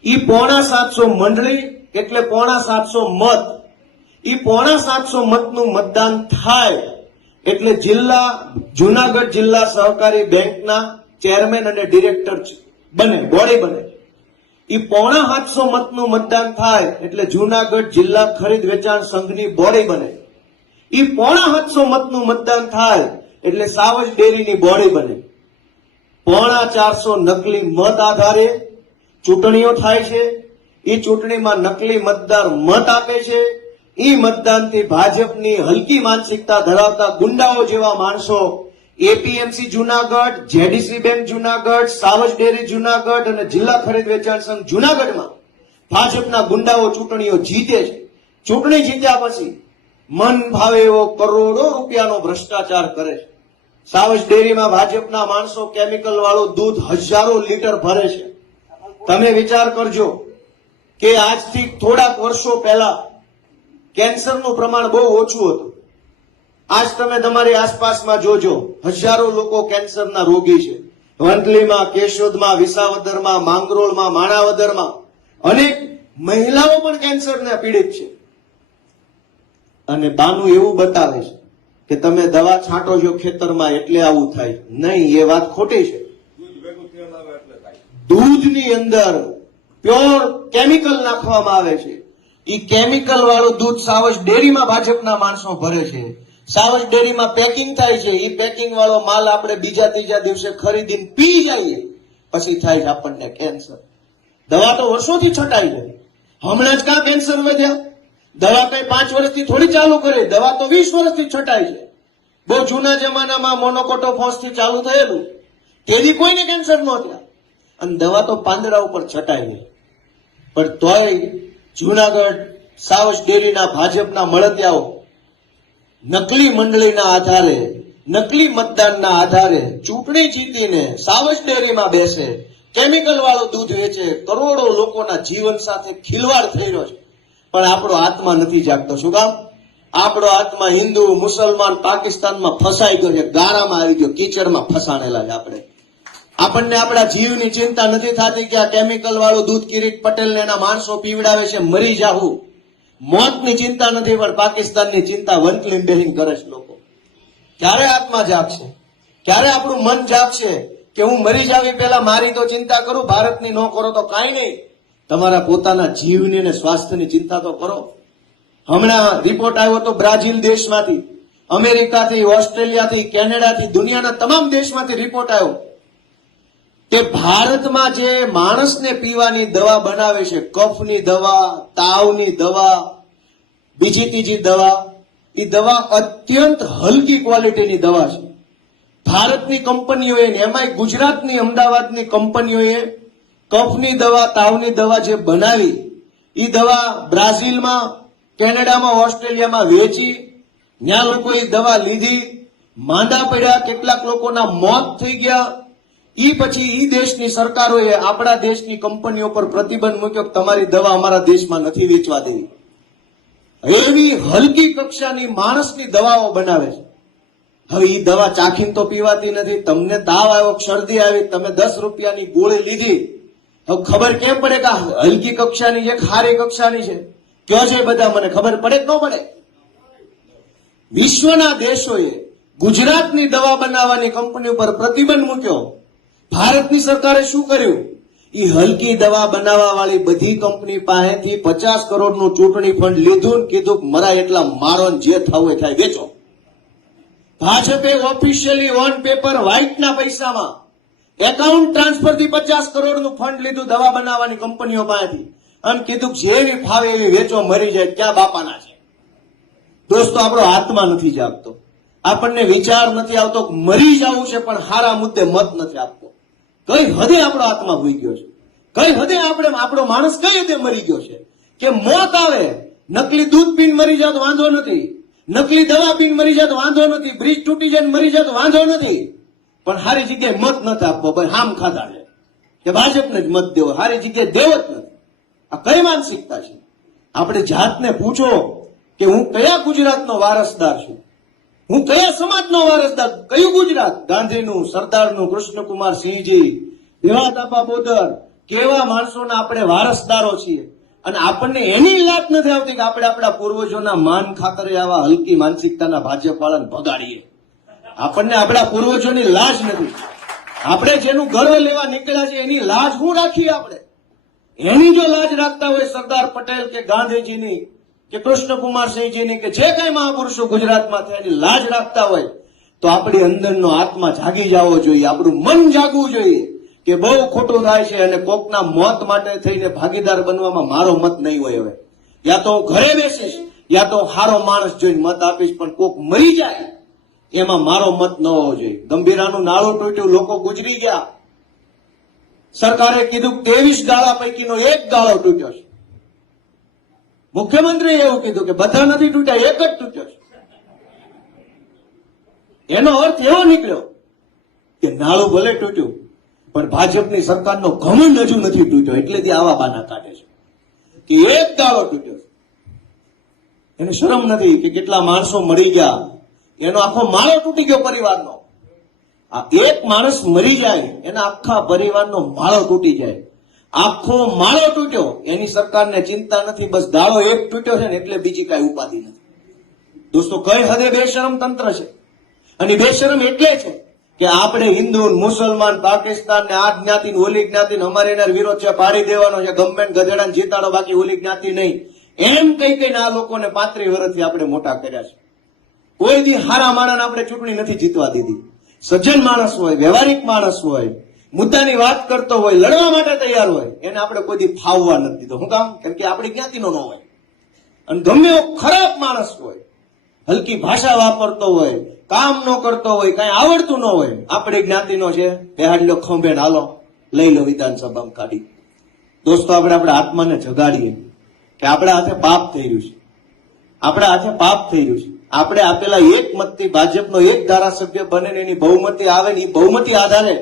ઈ 750 મંડળી એટલે 750 મત. ઈ 750 મતનું મતદાન થાય એટલે જુનાગઢ જિલ્લા સહકારી બેંકના ચેરમેન અને ડિરેક્ટર બને, બોડી બને. એ 750 મતનું મતદાન થાય એટલે જૂનાગઢ જિલ્લા ખરીદ વેચાણ સંઘની બોડી બને. એ 750 મતનું મતદાન થાય એટલે સાવજ ડેરીની બોડી બને. 450 નકલી મત આધારે ચૂંટણીઓ થાય છે. એ ચૂંટણીમાં નકલી મતદાર મત આપે છે. એ મતદાનથી ભાજપની હલકી માનસિકતા ધરાવતા ગુંડાઓ જેવા માણસો APMC Junagadh, JDC bank Junagadh, Savaj dairy Junagadh અને જિલ્લા ખરીદ વેચાણ સંઘ જૂનાગઢમાં ભાજપના ગુંડાઓ ચૂંટણીઓ જીતે છે. ચૂંટણી જીત્યા પછી મન ભાવે એવો કરોડો રૂપિયાનો ભ્રષ્ટાચાર કરે છે. સાવજ ડેરીમાં ભાજપના માણસો કેમિકલ વાળું દૂધ હજારો લીટર ભરે છે. તમે વિચાર કરજો કે આજથી થોડાક વર્ષો પહેલા કેન્સરનું પ્રમાણ બહુ ઓછું હતું. આજ તમે તમારી આસપાસમાં જોજો, હજારો લોકો કેન્સરના રોગી છે. વંથલીમાં, કેશોદમાં, વિસાવદરમાં, માંગરોળમાં, માણાવદરમાં અનેક મહિલાઓ પણ કેન્સરને પીડિત છે. અને બાનું એવું બતાવે છે કે તમે દવા છાંટો છો ખેતરમાં એટલે આવું થાય. નહીં, એ વાત ખોટી છે. દૂધની અંદર પ્યોર કેમિકલ નાખવામાં આવે છે. એ કેમિકલ વાળું દૂધ સાવજ ડેરીમાં ભાજપના માણસો ભરે છે. સાવજ ડેરીમાં પેકિંગ થાય છે. એ પેકિંગ વાળો માલ આપણે બીજા ત્રીજા દિવસે ખરીદીને પી જઈએ, પછી થાય છે આપણને કેન્સર. દવા તો વર્ષોથી છટાઈ છે. હમણાં જ કાં કેન્સર વધ્યા? દવા કઈ 5 વર્ષથી થોડી ચાલુ કરી, દવા તો 20 વર્ષથી છટાઈ છે. બહુ જૂના જમાનામાં મોનોકોટોફોસ થી ચાલુ થયેલું, તેથી કોઈને કેન્સર ન થયા. અને દવા તો પાંદડા ઉપર છટાઈ ગઈ. પણ તોય જૂનાગઢ સાવજ ડેરીના ભાજપના મળતિયાઓ નકલી મંડળીના આધારે, નકલી મતદાનના આધારે ચૂંટણી જીતીને સાવજ ડેરીમાં બેસે, કેમિકલ વાળું દૂધ વેચે, કરોડો લોકોના જીવન સાથે ખિલવાડ થઈ રહ્યો છે. પણ આપણો આત્મા નથી જાગતો. શું કામ? આપણો આત્મા હિન્દુ, મુસલમાન, પાકિસ્તાનમાં ફસાઈ ગયો છે, ગાળામાં આવી ગયો, કીચડમાં ફસાણેલા છે. આપણને આપણા જીવની ચિંતા નથી થતી કે આ કેમિકલ વાળું દૂધ કિરીટ પટેલ ને એના માણસો પીવડાવે છે, મરી જાવું. મોતની ચિંતા નથી, પણ પાકિસ્તાનની ચિંતા વંથલી બેહીને કરે છે લોકો. ક્યારે આત્મા જાગશે? ક્યારે આપણું મન જાગશે કે હું મરી જાવી પહેલા મારી તો ચિંતા કરું, ભારતની ન કરો તો કાંઈ નહીં, તમારા પોતાના જીવની અને સ્વાસ્થ્યની ચિંતા તો કરો. હમણાં રિપોર્ટ આવ્યો તો બ્રાઝિલ દેશમાંથી, અમેરિકાથી, ઓસ્ટ્રેલિયાથી, કેનેડાથી, દુનિયાના તમામ દેશમાંથી રિપોર્ટ આવ્યો કે ભારતમાં જે માણસને પીવાની દવા બનાવે છે, કફની દવા, તાવની દવા, બીજી ત્રીજી દવા, એ દવા અત્યંત હલકી ક્વોલિટીની દવા છે. ભારતની કંપનીઓએ, એમાંય ગુજરાતની અમદાવાદની કંપનીઓએ કફની દવા, તાવની દવા જે બનાવી, એ દવા બ્રાઝિલમાં, કેનેડામાં, ઓસ્ટ્રેલિયામાં વેચી. ત્યાં લોકો એ દવા લીધી, માંદા પડ્યા, કેટલાક લોકોના મોત થઈ ગયા. એ પછી એ દેશની સરકારોએ આપણા દેશની કંપનીઓ પર પ્રતિબંધ મૂક્યો કે તમારી દવા અમારા દેશમાં નથી વેચવા દેવી. એવી હલકી કક્ષાની માણસની દવાઓ બનાવે છે. હવે એ દવા ચાખીને તો પીવાતી નથી. તમને તાવ આવ્યો, શરદી આવી, તમે 10 રૂપિયાની ગોળી લીધી, હવે ખબર કેમ પડે કે હલકી કક્ષાની છે, ખારી કક્ષાની છે? કયો છે બધા, મને ખબર પડે કે ન પડે? વિશ્વના દેશોએ ગુજરાતની દવા બનાવવાની કંપની ઉપર પ્રતિબંધ મૂક્યો. ભારતની સરકારે શું કર્યું? એ હલકી દવા બનાવવા વાળી બધી કંપની પાસેથી 50 કરોડનું ચૂંટણી ફંડ લીધું ને કીધું મરાય એટલા મારો, જે થવું એ થાય વેચો. ભાજપે ઓફિશિયલી ઓન પેપર વ્હાઇટના પૈસામાં એકાઉન્ટ ટ્રાન્સફર થી 50 કરોડનું ફંડ લીધું દવા બનાવવાની કંપનીઓ પાસેથી, અને કીધું જેવી ફાવે એવી વેચો, મરી જાય. ક્યાં બાપાના છે? દોસ્તો, આપણો આત્મા નથી જાગતો. આપણને વિચાર નથી આવતો મરી જવું છે, પણ હારા મુદ્દે મત નથી આપતો. કઈ હદે આપણો આત્મા ભૂઈ ગયો છે? કઈ હદે આપણો માણસ કઈ હદે મરી ગયો છે કે મોત આવે, નકલી દૂધ પીને મરી જાય તો વાંધો નથી, નકલી દવા પીને મરી જાય તો વાંધો નથી, બ્રિજ તૂટી જાય મરી જાય તો વાંધો નથી, પણ હારી જગ્યાએ મત નથી આપવો. ભાઈ હામ ખાધા છે કે ભાજપને જ મત દેવો, હારી જગ્યાએ દેવો જ નથી. આ કઈ માનસિકતા છે? આપણે જાતને પૂછો કે હું કયા ગુજરાતનો વારસદાર છું, હું કયા સમાજનો વારસદાર? કયું ગુજરાત? ગાંધીનું, સરદારનું, કૃષ્ણકુમાર સિંહજી, દેવાદાપા બોદર, કેવા માણસોના આપણે વારસદારો છીએ. અને આપણને એની લાત નથી આવતી કે આપણે આપણા પૂર્વજોના માન ખાતરે આવા હલકી માનસિકતાના ભાજપ વાળાને ભગાડીએ. આપણને આપણા પૂર્વજોની લાજ નથી. આપણે જેનું ગર્વ લેવા નીકળ્યા છે એની લાજ શું રાખીએ? આપણે એની જો લાજ રાખતા હોય સરદાર પટેલ કે ગાંધીજીની કે કૃષ્ણકુમારસિંહજીની કે જે કઈ મહાપુરુષો ગુજરાતમાં થયા એની લાજ રાખતા હોય તો આપણી અંદરનો આત્મા જાગી જવો જોઈએ, આપણું મન જાગવું જોઈએ કે બહુ ખોટું થાય છે અને કોકના મોત માટે થઈને ભાગીદાર બનવામાં મારો મત નહીં હોય. હવે યા તો હું ઘરે બેસીશ યા તો હારો માણસ જોઈને મત આપીશ, પણ કોક મરી જાય એમાં મારો મત ન હોવો જોઈએ. ગંભીરાનું નાળું તૂટ્યું, લોકો ગુજરી ગયા, સરકારે કીધું 23 ગાળા પૈકીનો એક ગાળો તૂટ્યો છે. મુખ્યમંત્રીએ એવું કીધું કે બધા નથી તૂટ્યા, એક જ તૂટ્યો છે. એનો અર્થ એવો નીકળ્યો કે નાળું ભલે તૂટ્યું પણ ભાજપની સરકારનો ઘમંડ હજુ નથી તૂટ્યો, એટલેથી આવા બાના કાઢે છે કે એક ગાળો તૂટ્યો. એને શરમ નથી કે કેટલા માણસો મરી ગયા, એનો આખો માળો તૂટી ગયો પરિવારનો. આ એક માણસ મરી જાય એના આખા પરિવારનો માળો તૂટી જાય, આખો માળો તૂટ્યો એની સરકારને ચિંતા નથી, બસ ગાળો એક તૂટ્યો છે ને એટલે બીજી કઈ ઉપાધિ નથી. દોસ્તો, કઈ હદે બેશરમ તંત્ર છે. અને બેશરમ એટલે છે કે આપણે હિન્દુ મુસલમાન પાકિસ્તાન ને આ જ્ઞાતિ ઓલી જ્ઞાતિ અમારે એના વિરોધ છે, પાડી દેવાનો છે, ગમે ગધેડાને જીતાડો બાકી ઓલી જ્ઞાતિ નહીં, એમ કઈ કઈને આ લોકોને 35 વર્ષથી આપણે મોટા કર્યા છે. કોઈ દી હારા માણસને આપણે ચૂંટણી નથી જીતવા દીધી. સજ્જન માણસ હોય, વ્યવહારિક માણસ હોય, મુદ્દાની વાત કરતો હોય, લડવા માટે તૈયાર હોય, એને આપણે કોઈ દી ફાવવા નથી દીધો. શું કામ? કેમ કે આપણી જ્ઞાતિનો ન હોય. અને ગમે એવો ખરાબ માણસ હોય, હલકી ભાષા વાપરતો હોય, કામ ન કરતો હોય, કઈ આવડતું ન હોય, આપણી જ્ઞાતિનો છે, બેહાડ લો ખંભે હાલો લઈ લો વિધાનસભામાં કાઢી. દોસ્તો, આપણે આપણા આત્માને જગાડીએ કે આપણા હાથે પાપ થઈ રહ્યું છે, આપણા હાથે પાપ થઈ રહ્યું છે. આપણે આપેલા એક મતથી ભાજપનો એક ધારાસભ્ય બને ને એની બહુમતી આવે ને એ બહુમતી આધારે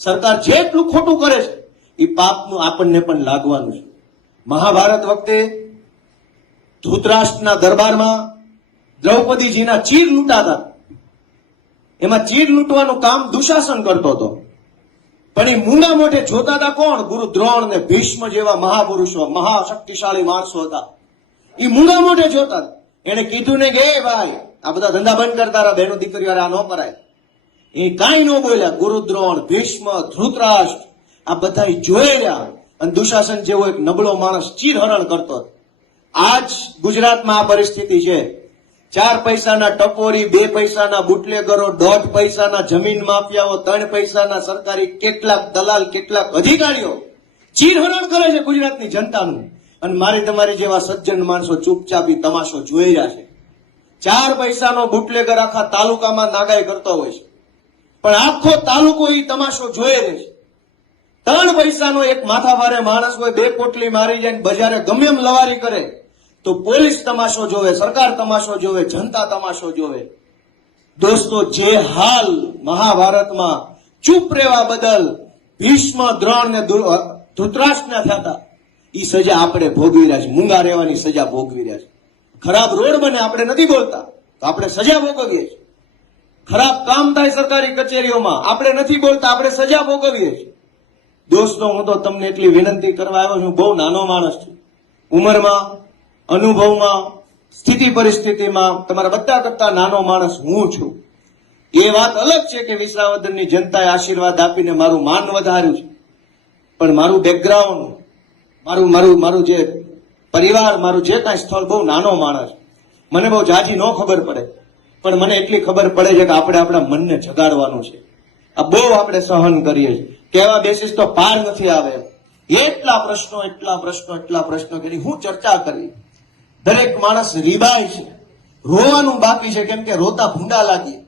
સરકાર જેટલું ખોટું કરે છે એ પાપનું આપણને પણ લાગવાનું છે. મહાભારત વખતે ધૃતરાષ્ટ્રના દરબારમાં દ્રૌપદીજીના ચીર લૂંટાતા, એમાં ચીર લૂંટવાનું કામ દુશાસન કરતો હતો, પણ એ મૂંગા મોઢે જોતા હતા કોણ? ગુરુ દ્રોણ ને ભીષ્મ જેવા મહાપુરુષો, મહાશક્તિશાળી માણસો હતા. એ મૂંગા મોઢે જોતા. એને કીધું ને કે ભાઈ આ બધા ધંધા બંધ કરતા રહ્યા, બહેનો દીકરીઓ આ ન કરાય. એ કાંઈ ન બોલ્યા. ગુરુ દ્રોણ, ભીષ્મ, ધૃતરાષ્ટ્ર આ બધા જોઈ રહ્યા અને દુશાસન જેવો એક નબળો માણસ ચીરહરણ કરતો. આજ ગુજરાતમાં આ પરિસ્થિતિ છે. 4 પૈસાના ટકોરી, 2 પૈસાના બુટલેગરો, 1.5 પૈસાના જમીન માફિયાઓ, 3 પૈસાના સરકારી કેટલાક દલાલ, કેટલાક અધિકારીઓ ચીરહરણ કરે છે ગુજરાતની જનતાનું. અને મારી તમારી જેવા સજ્જન માણસો ચૂપચાપી તમાશો જોઈ રહ્યા છે. 4 પૈસાનો બુટલેગર આખા તાલુકામાં નાગાઈ કરતો હોય છે, પણ આખો તાલુકો એ તમાશો જોઈ રહે છે. 3 પૈસાનો એક માથાભારે માણસ હોય, 2 પોટલી મારી જાય, બજારે ગમે એમ લવારી કરે તો પોલીસ તમાશો જોવે, સરકાર તમાશો જોવે, જનતા તમાશો જોવે. દોસ્તો, જે હાલ મહાભારતમાં ચૂપ રહેવા બદલ ભીષ્મ, દ્રોણ ને ધૃતરાષ્ટ્રના થતા, એ સજા આપણે ભોગવી રહ્યા છીએ. મૂંગા રહેવાની સજા ભોગવી રહ્યા છે. ખરાબ રોડ બને આપણે નથી બોલતા તો આપણે સજા ભોગવીએ છીએ. ખરાબ કામ થાય સરકારી કચેરીઓમાં આપણે નથી બોલતા, આપણે સજા ભોગવીએ છીએ. દોસ્તો, હું તો તમને એટલી વિનંતી કરવા આવ્યો છું, બહુ નાનો માણસ છું, ઉંમરમાં, અનુભવમાં, સ્થિતિ પરિસ્થિતિમાં તમારા બધા કરતા નાનો માણસ હું છું. એ વાત અલગ છે કે વિસાવદરની જનતાએ આશીર્વાદ આપીને મારું માન વધાર્યું છે, પણ મારું બેકગ્રાઉન્ડ, મારું જે પરિવાર, મારું જે કાંઈ સ્થળ, બહુ નાનો માણસ. મને બહુ જાજી ન ખબર પડે, પણ મને એટલી ખબર પડે છે કે આપણે આપણા મનને જગાડવાનું છે. આ બહુ આપણે સહન કરીએ છીએ, કહેવા બેસીસ તો પાર નથી આવે. એટલા પ્રશ્નો કે હું ચર્ચા કરી. દરેક માણસ રીબાય છે, રોવાનું બાકી છે, કેમ કે રોતા ભૂંડા લાગી.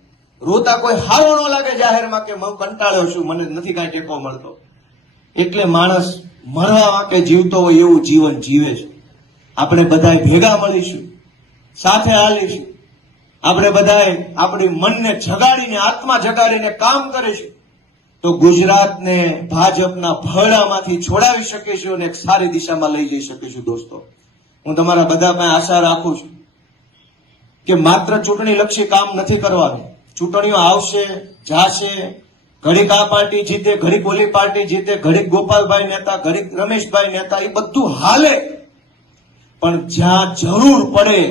રોતા કોઈ હારો ન લાગે જાહેરમાં કે હું કંટાળ્યો છું, મને નથી કાંઈ ટેકો મળતો. એટલે માણસ મરવા વાંકે જીવતો હોય એવું જીવન જીવે છે. આપણે બધાય ભેગા મળીશું, સાથે હાલીશું, આપણે બધાય આપણી મનને જગાડીને, આત્મા જગાડીને કામ કરીશું તો ગુજરાતને ભાજપના ભરડામાંથી છોડાવી શકીશું અને એક સારી દિશામાં લઈ જઈ શકીશું. દોસ્તો, હું તમારા બધા પાસે આશા રાખું છું કે માત્ર ચૂંટણી લક્ષી કામ નથી કરવાનું. ચૂંટણીઓ આવશે, જાશે, ઘડીક આ પાર્ટી જીતે, ઘડીક ઓલી પાર્ટી જીતે, ઘડીક ગોપાલભાઈ નેતા, ઘડીક રમેશભાઈ નેતા, એ બધું હાલે, પણ જ્યાં જરૂર પડે,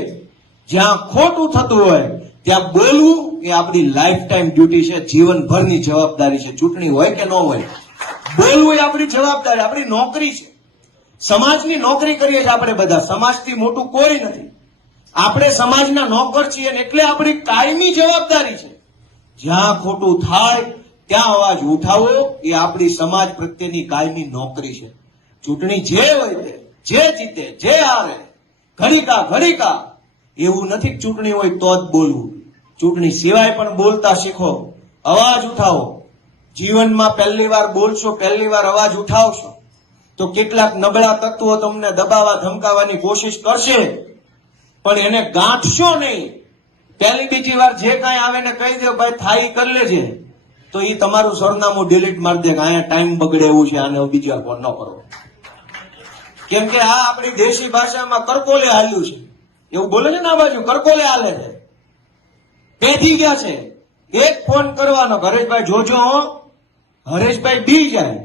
જ્યાં ખોટું થતું હોય ત્યાં બોલવું એ આપણી લાઈફ ટાઈમ ડ્યુટી છે, જીવનભરની જવાબદારી છે. ચૂંટણી હોય કે ન હોય, બોલવું એ આપણી જવાબદારી, આપણી નોકરી છે. સમાજની નોકરી કરીએ છીએ આપણે બધા, સમાજથી મોટું કોઈ નથી. આપણે સમાજના નોકર છીએ અને એટલે આપણી કાયમી જવાબદારી છે જ્યાં ખોટું થાય ત્યાં અવાજ ઉઠાવો. એ આપણી સમાજ પ્રત્યેની કાયમી નોકરી છે. ચૂંટણી જે હોય તે, જે જીતે જે હારે, ઘડીકા એવું નથી કે ચૂંટણી હોય તો જ બોલવું. ચૂંટણી સિવાય પણ બોલતા શીખો, અવાજ ઉઠાવો. જીવનમાં પહેલી વાર બોલશો, પહેલી વાર અવાજ ઉઠાવશો તો કેટલાક નબળા તત્વો તમને દબાવવા ધમકાવવાની કોશિશ કરશે, પણ એને ગાંઠશો નહીં. પહેલી બીજી વાર જે કાંઈ આવે ને કહી દો ભાઈ થાય ઈ કરી લેજે, તો એ તમારું સરનામું ડિલીટ મારી દે કે અહીંયા ટાઈમ બગડે એવું છે, આને બીજી વાર ફોન ન કરો. કેમ કે આ આપણી દેશી ભાષામાં કરકોલે હાલ્યું છે, એવું બોલે છે ને આ બાજુ કરકોલે હાલે છે, પેથી ગયા છે. એક ફોન કરવાનો, હરેશભાઈ જોજો હો, હરેશભાઈ બી જાય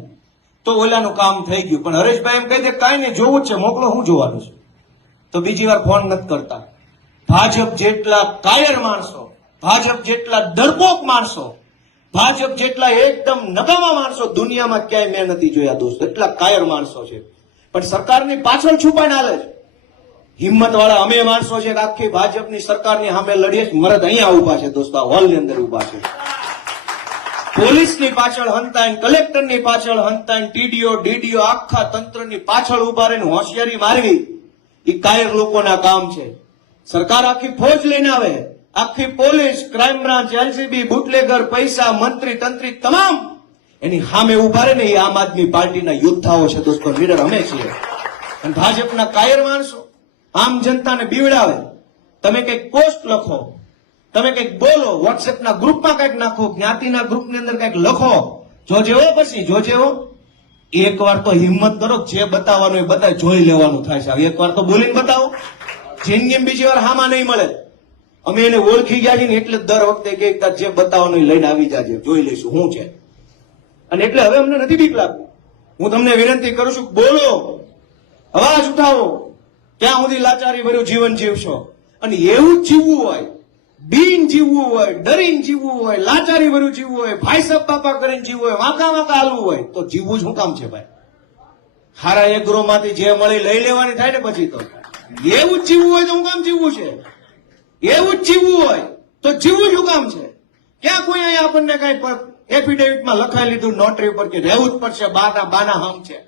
તો ઓલાનું કામ થઈ ગયું. પણ હરેશભાઈ એમ કહી દે કાંઈ નહીં, જોવું જ છે, મોકલો, શું જોવાનું છે, તો બીજી વાર ફોન નથી કરતા. ભાજપ જેટલા કાયર માણસો, ભાજપ જેટલા ડરપોક માણસો, ભાજપ જેટલા એકદમ નકામા માણસો દુનિયામાં ક્યાંય મેં નથી જોયા દોસ્તો. એટલા કાયર માણસો છે, પણ સરકારની પાછળ છુપાઈને હાલે છે. હિંમત વાળા અમે માણસો છે કે આખી ભાજપની સરકારની સામે લડીએ. મરદ અહીંયા ઉભા છે દોસ્તો, આ હોલની અંદર ઉભા છે. પોલીસની પાછળ હંતાઈને, કલેક્ટરની પાછળ હંતાઈને, ટીડીઓ ડીડીઓ આખા તંત્રની પાછળ ઉભા રહીને હોશિયારી મારવી એ કાયર લોકોના કામ છે. સરકાર આખી ફોજ લઈને આવે, આખી police, crime branch, LCB, bootlegger, પૈસા, મંત્રી તંત્રી તમામ એની સામે ઉભા રહે ને એ આમ આદમી પાર્ટીના યોદ્ધાઓ છે દોસ્તો, લીડર અમે છીએ. અને ભાજપના કાયર માણસો આમ જનતાને બીવડાવે. તમે કઈક પોસ્ટ લખો, તમે કઈક બોલો, વોટ્સએપના ગ્રુપમાં કઈક નાખો, જ્ઞાતિના ગ્રુપની અંદર કઈક લખો, જોજેવો પછી જોજેવો. એક વાર તો હિંમત કરો, જે બતાવવાનું એ બતાવી, જોઈ લેવાનું થાય છે. એક વાર તો બોલીને બતાવો, જિંદગી બીજી વાર હામાં નહીં મળે. અમે એને ઓળખી ગયા છીએ ને એટલે દર વખતે કે જે બતાવવાનું એ લઈને આવી જાજે, જોઈ લઈશું શું છે. અને એટલે હવે અમને નથી બીક લાગતું. હું તમને વિનંતી કરું છું, બોલો, અવાજ ઉઠાવો. ક્યાં સુધી લાચારી ભર્યું જીવન જીવશો? અને એવું જ જીવવું હોય, બીન જીવવું હોય, ડરીને જીવવું હોય, લાચારી ભર્યું જીવવું હોય, ભાઈ સાહેબ બાપા કરીને જીવવું હોય, વાંકા હાલવું હોય તો જીવવું જ શું કામ છે ભાઈ? હારા એગ્રો માંથી જે મળી લઈ લેવાની થાય ને પછી તો. એવું જ જીવવું હોય તો શું કામ જીવવું છે? એવું જ જીવવું હોય તો જીવવું શું કામ છે? ક્યાં કોઈ અહીંયા આપણને કઈ એફિડેવિટમાં લખાઈ લીધું નોટરી ઉપર કે રહેવું જ પડશે, બાના હમ છે.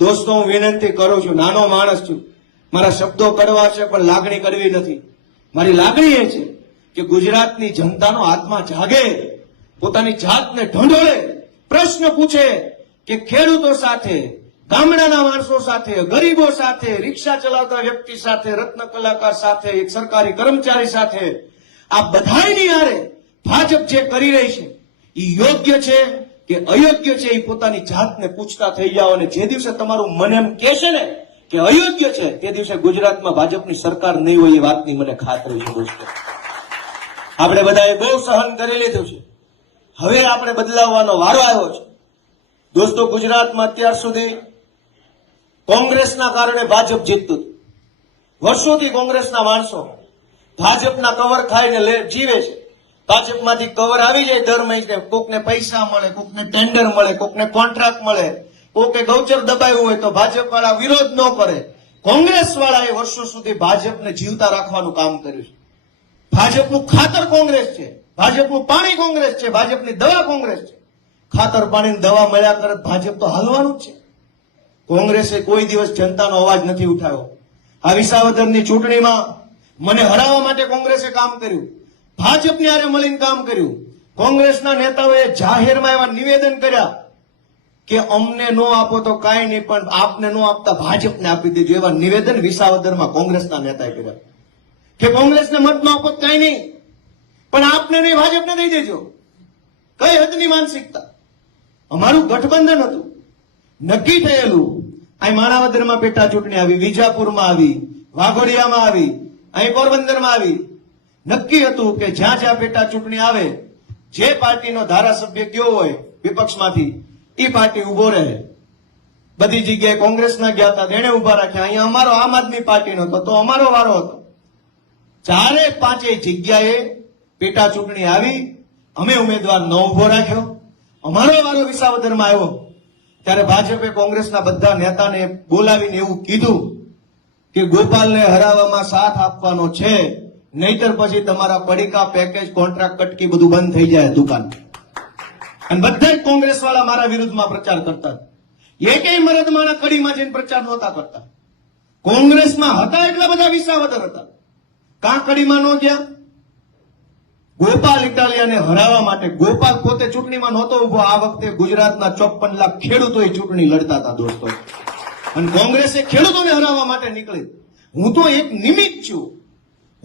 દોસ્તો હું વિનંતી કરું છું, નાનો માણસ છું, મારા શબ્દો કડવા છે પણ લાગણી કડવી નથી. મારી લાગણી એ છે કે ગુજરાતની જનતાનો આત્મા જાગે, પોતાની જાતને ઢંઢોળે, પ્રશ્ન પૂછે કે ખેડૂતો સાથે, ગામડાના માણસો સાથે, ગરીબો સાથે, રિક્ષા ચલાવતા વ્યક્તિ સાથે, રત્ન કલાકાર સાથે, એક સરકારી કર્મચારી સાથે, આ બધાની હારે ભાજપ જે કરી રહી છે એ યોગ્ય છે કે અયોગ્ય છે એ પોતાની જાતને પૂછતા થઈ જાઓ. અને જે દિવસે તમારું મન એમ કહેશે ને કે અયોગ્ય છે તે દિવસે ગુજરાતમાં ભાજપની સરકાર નહીં હોય એ વાતની મને ખાતરી છે દોસ્તો. આપણે બધાએ બહુ સહન કરી લીધું છે, હવે આપણે બદલાવવાનો વારો આવ્યો છે. દોસ્તો ગુજરાતમાં અત્યાર સુધી કોંગ્રેસના કારણે ભાજપ જીતતું હતું. વર્ષોથી કોંગ્રેસના માણસો ભાજપના કવર ખાઈને જીવે છે. ભાજપમાંથી કવર આવી જાય દર મહિને, કોકને પૈસા મળે, કોકને ટેન્ડર મળે, કોકને કોન્ટ્રાક્ટ મળે, કોકે ગૌચર દબાવ્યું હોય તો ભાજપ વાળા વિરોધ ન કરે. કોંગ્રેસ વાળાએ વર્ષો સુધી ભાજપને જીવતા રાખવાનું કામ કર્યું છે. ભાજપનું ખાતર કોંગ્રેસ છે, ભાજપનું પાણી કોંગ્રેસ છે, ભાજપની દવા કોંગ્રેસ છે. ખાતર પાણીની દવા મળ્યા કરે ભાજપ તો હાલવાનું જ છે. કોંગ્રેસે કોઈ દિવસ જનતાનો અવાજ નથી ઉઠાવ્યો. આ વિસાવદરની ચૂંટણીમાં મને હરાવવા માટે કોંગ્રેસે કામ કર્યું, ભાજપની હારે મળીને કામ કર્યું. કોંગ્રેસના નેતાઓએ જાહેરમાં એવા નિવેદન કર્યા કે અમને નો આપો તો કાંઈ નહીં, પણ આપને નો આપતા ભાજપને આપી દેજો. એવા નિવેદન વિસાવદરમાં કોંગ્રેસના નેતાએ કર્યા કે કોંગ્રેસને મત નો આપો કાંઈ નહીં, પણ આપને નહીં ભાજપને દઈ દેજો. કઈ હદની માનસિકતા! અમારું ગઠબંધન હતું, નક્કી થયેલું. અહીં માણાવદરમાં પેટા ચૂંટણી આવી, વિજાપુરમાં આવી, વાઘોડિયામાં આવી, અહીં પોરબંદરમાં આવી. નક્કી હતું કે જ્યાં જ્યાં પેટા ચૂંટણી આવે, જે પાર્ટીનો ધારાસભ્ય ગયો હોય વિપક્ષમાંથી એ પાર્ટી ઉભો રહે. બધી જગ્યાએ કોંગ્રેસના ગયા હતા, તેને ઉભા રાખ્યા. અહીંયા અમારો આમ આદમી પાર્ટીનો હતો તો અમારો વારો હતો. ચારે પાંચેય જગ્યાએ પેટા ચૂંટણી આવી, અમે ઉમેદવાર ન ઉભો રાખ્યો, અમારો વારો વિસાવદરમાં આવ્યો. ત્યારે ભાજપે કોંગ્રેસના બધા નેતાને બોલાવીને એવું કીધું કે ગોપાલને હરાવવામાં સાથ આપવાનો છે, નહીતર પછી તમારા પડીકા પેકેજ કોન્ટ્રાક્ટ કટકી બધું બંધ થઈ જાય દુકાન. અને બધા જ કોંગ્રેસ વાળા મારા વિરુદ્ધમાં પ્રચાર કરતા. એકેય મરદમાના કડીમાં જઈને પ્રચાર નહોતા કરતા. કોંગ્રેસમાં હતા એટલા બધા વિસાવદર હતા, કાં કડીમાં ન ગયા? ગોપાલ ઇટાલિયાને હરાવવા માટે ગોપાલ પોતે ચૂંટણીમાં નહોતો ઉભો. આ વખતે ગુજરાતના 54 લાખ ખેડૂતોએ ચૂંટણી લડતા હતા દોસ્તો, અને કોંગ્રેસે ખેડૂતોને હરાવવા માટે નીકળી. હું તો એક નિમિત્ત છું.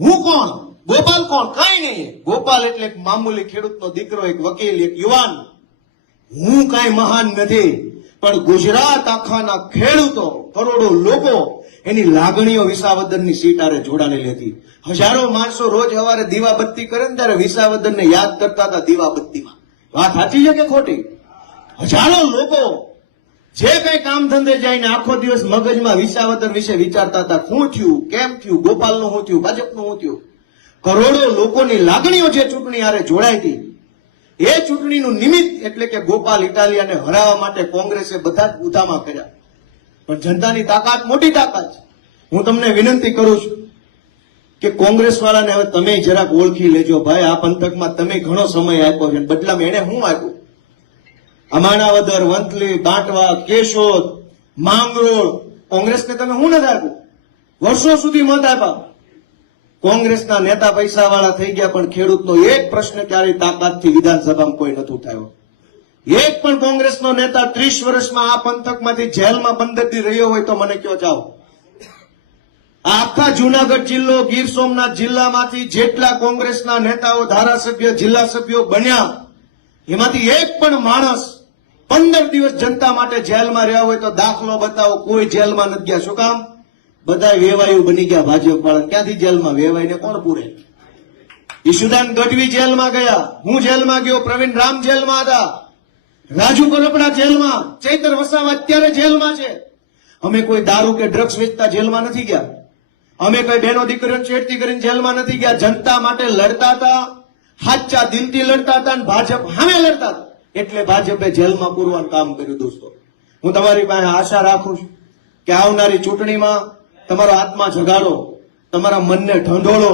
હું કોણ? ગોપાલ કોણ? કાંઈ નહીં. ગોપાલ એટલે એક મામૂલી ખેડૂતનો દીકરો, એક વકીલ, એક યુવાન. હું કાંઈ મહાન નથી, પણ ગુજરાત આખાના ખેડૂતો, કરોડો લોકો, એની લાગણીઓ વિસાવદરની સીટ આરે જોડાયેલી હતી. હજારો માણસો રોજ સવારે દીવાબત્તી કરે ને ત્યારે વિસાવદરને યાદ કરતા હતા દીવાબત્તીમાં. વાત સાચી છે કે ખોટી? હજારો લોકો જે કઈ કામ ધંધે જઈને આખો દિવસ મગજમાં વિસાવદર વિશે વિચારતા હતા. શું થયું, કેમ થયું, ગોપાલનું શું થયું, ભાજપનું શું થયું. કરોડો લોકોની લાગણીઓ જે ચૂંટણી આરે જોડાઈ હતી, એ ચૂંટણીનું નિમિત્ત એટલે કે ગોપાલ ઇટાલિયાને હરાવવા માટે કોંગ્રેસે બધા જ ઉધામા કર્યા. પણ જનતાની તાકાત મોટી તાકાત છે. હું તમને વિનંતી કરું છું કે કોંગ્રેસ વાળાને હવે તમે જરાક ઓળખી લેજો. ભાઈ, આ પંથકમાં તમે ઘણો સમય આપ્યો છે, બદલામાં એને શું આપ્યું? આ માણાવદર, વંથલી, બાંટવા, કેશોદ, માંગરોળ, કોંગ્રેસને તમે શું નથી આપ્યું? વર્ષો સુધી મત આપ્યા. કોંગ્રેસના નેતા પૈસા વાળા થઈ ગયા, પણ ખેડૂતનો એક પ્રશ્ન ક્યારેય તાકાતથી વિધાનસભામાં કોઈ નથી ઉઠાવ્યો. એક પણ કોંગ્રેસનો નેતા 30 વર્ષમાં આ પંથકમાંથી જેલમાં 15 દી રહ્યો હોય તો મને કયો જાઓ. આખા જુનાગઢ જિલ્લો, ગીર સોમનાથ જિલ્લામાંથી જેટલા કોંગ્રેસના નેતાઓ, ધારાસભ્ય, જિલ્લા સભ્યો બન્યા, એમાંથી એક પણ માણસ 15 દિવસ જનતા માટે જેલમાં રહ્યા હોય તો દાખલો બતાવો. કોઈ જેલમાં નથી ગયા. શું કામ? બધા વેવાયું બની ગયા ભાજપ વાળા. ક્યાંથી જેલમાં? વેવાઈને કોણ પૂરે? ઈશુદાન ગઢવી જેલમાં ગયા, હું જેલમાં ગયો, પ્રવીણ રામ જેલમાં હતા, રાજુ કરપડા જેલમાં, ચૈતર વસાવા અત્યારે જેલમાં છે. અમે કોઈ દારૂ કે ડ્રગ્સ વેચતા જેલમાં નથી ગયા. અમે કોઈ બહેનો દીકરીઓને છેડતી કરીને જેલમાં નથી ગયા. જનતા માટે લડતા હતા, સાચા દિલથી લડતા હતા, અને ભાજપ સામે લડતા હતા, એટલે ભાજપે જેલમાં પૂરવાનું કામ કર્યું. દોસ્તો, હું તમારી પાસે આશા રાખું છું કે આવનારી ચૂંટણીમાં તમારો આત્મા જગાડો, તમારા મનને ઢંઢોળો.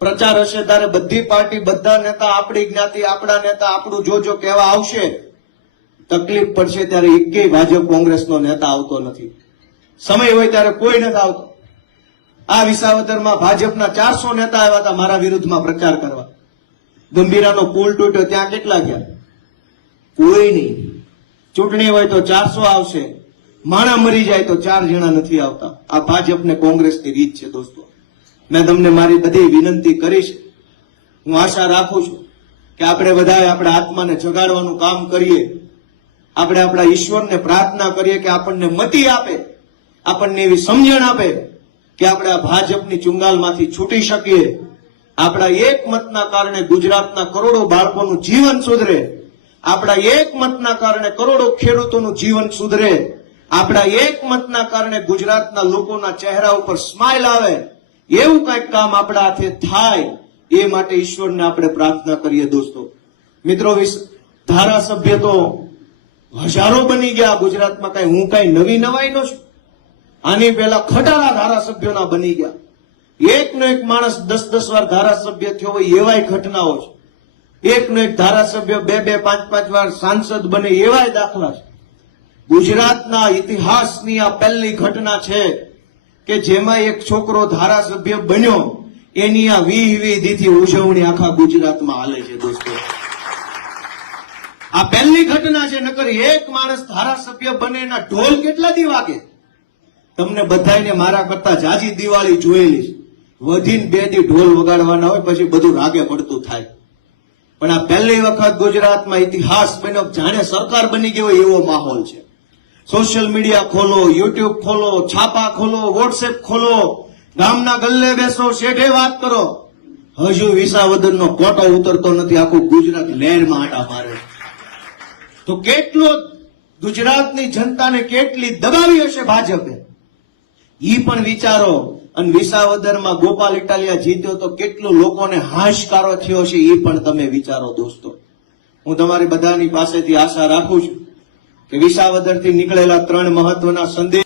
પ્રચાર હશે ત્યારે બધી પાર્ટી, બધા નેતા, આપણી જ્ઞાતિ, આપણા નેતા, આપણું જોજો કહેવા આવશે. તકલીફ પડશે ત્યારે એકેય ભાજપ કોંગ્રેસનો નેતા આવતો નથી. સમય હોય ત્યારે કોઈ નથી આવતો. આ વિસાવદરમાં ભાજપના 400 નેતા આવ્યા હતા મારા વિરુદ્ધમાં પ્રચાર કરવા. ગંભીરાનો પુલ તૂટ્યો, ત્યાં કેટલા ગયા? કોઈ નહીં. ચૂંટણી હોય તો 400 આવશે, માણા મરી જાય તો 4 જણા નથી આવતા. આ ભાજપ ને કોંગ્રેસની રીત છે. દોસ્તો, મેં તમને મારી બધી વિનંતી કરીશ. હું આશા રાખું છું કે આપણે બધાએ આપણા આત્માને જગાડવાનું કામ કરીએ. આપણે આપણા ઈશ્વરને પ્રાર્થના કરીએ કે આપણને મતિ આપે, આપણને એવી સમજણ આપે કે આપણે આ ભાજપની ચુંગાલમાંથી છૂટી શકીએ. આપણા એક મતના કારણે ગુજરાતના કરોડો બાળકોનું જીવન સુધરે. આપણા એક મતના કારણે કરોડો ખેડૂતોનું જીવન સુધરે. આપણા એક મતના કારણે ગુજરાતના લોકોના ચહેરા ઉપર સ્માઇલ આવે. એવું કંઈક કામ આપણા હાથે થાય, એ માટે ઈશ્વરને આપણે પ્રાર્થના કરીએ. દોસ્તો મિત્રો, ધારાસભ્ય તો હજારો બની ગયા ગુજરાતમાં. કઈ હું કઈ નવી નવાઈ નો છું. આની પહેલા ખટારા ધારાસભ્યોના બની ગયા. એકનો એક માણસ 10-10 વાર ધારાસભ્ય થયો હોય એવાય ઘટનાઓ છે. એકનો એક ધારાસભ્ય 2-2, 5-5 વાર સાંસદ બને એવાય દાખલા છે. ગુજરાતના ઇતિહાસની આ પહેલી ઘટના છે કે જેમાં એક છોકરો ધારાસભ્ય બન્યો, એની આ 20 દીથી ઉજવણી આખા ગુજરાતમાં હાલે છે. દોસ્તો, આ પહેલી ઘટના છે. નકર એક માણસ ધારાસભ્ય બને એના ઢોલ કેટલા દી વાગે? તમને બધાને મારા કરતા જાજી દિવાળી જોયેલી છે. વધીને 2 દી ઢોલ વગાડવાના હોય, પછી બધું રાગે પડતું થાય. પણ આ પહેલી વખત ગુજરાતમાં ઇતિહાસ બન્યો, જાણે સરકાર બની ગયો એવો માહોલ છે. સોશિયલ મીડિયા ખોલો, યુટ્યુબ ખોલો, છાપા ખોલો, વોટ્સએપ ખોલો, ગામના ગલ્લે બેસો, શેઠે વાત કરો, હજુ વિસાવદરનો કોટો ઉતરતો નથી. આખું ગુજરાત લહેરમાં આટા મારે. તો કેટલો ગુજરાતની જનતાને કેટલી દબાવી હશે ભાજપે, ઈ પણ વિચારો. અને વિસાવદરમાં ગોપાલ ઇટાલિયા જીત્યો તો કેટલું લોકોને હાશકારો થયો છે, એ પણ તમે વિચારો. દોસ્તો, હું તમારી બધાની પાસેથી આશા રાખું છું કે વિસાવદરથી નીકળેલા 3 મહત્વના સંદેશ